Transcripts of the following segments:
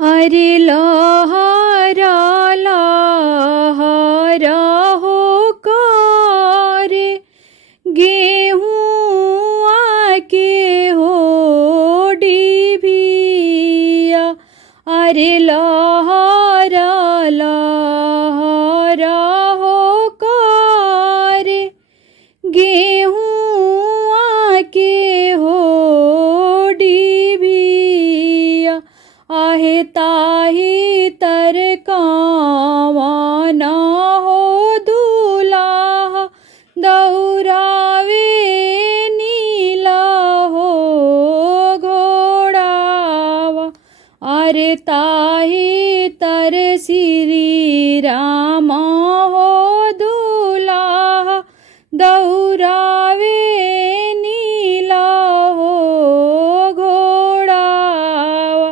अरे लहरा लहरा हो करे गेहूँ आके हो डिभिया। अरे लहरा लहरा हो करे गेहूँ आके हो डिभिया। आहे ताही तर कावाना हो दूल्हा दौरावे नीला हो घोड़ावा। अरे ताही तर श्री रामा हो दूल्हा दौरावे नीला हो घोड़ावा।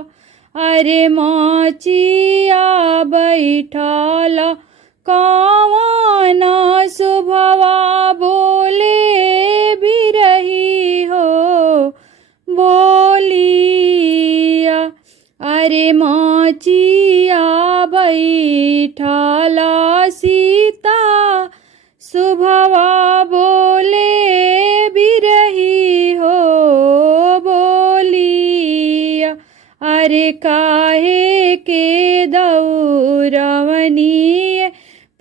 अरे माचिया बैठाला कावाना सुभवा बोले बिरही हो बोलिया। अरे माचिया बैठाला सीता सुभवा बोले बिरही हो बोलिया। अरे काहे के दौरवनीय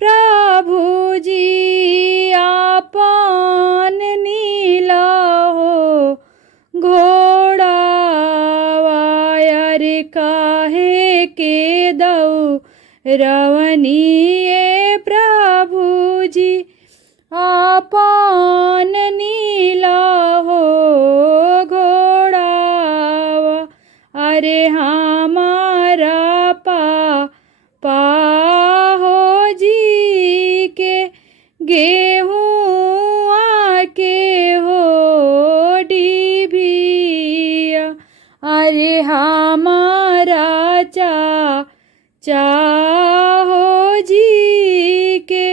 प्रभु जी आपन नीला हो घोड़ावा। अरे काहे के दौरवनीय प्रभु जी आपन नीला हो घोड़ावा। अरे हमारा पाहो जी के गेहूँ आके हो डिभिया। अरे हमारा चाहो जी के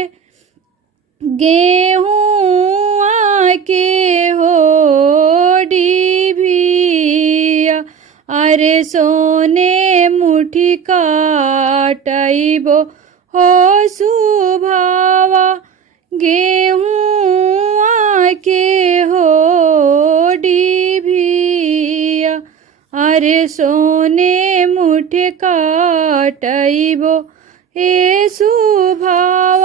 गेहूँ आके हो डिभिया। अरे सोने मुठी काटइबो हो सुभावा गेहूँ आके हो डिभिया। अरे सोने मुठ काटइबो हे सुभावा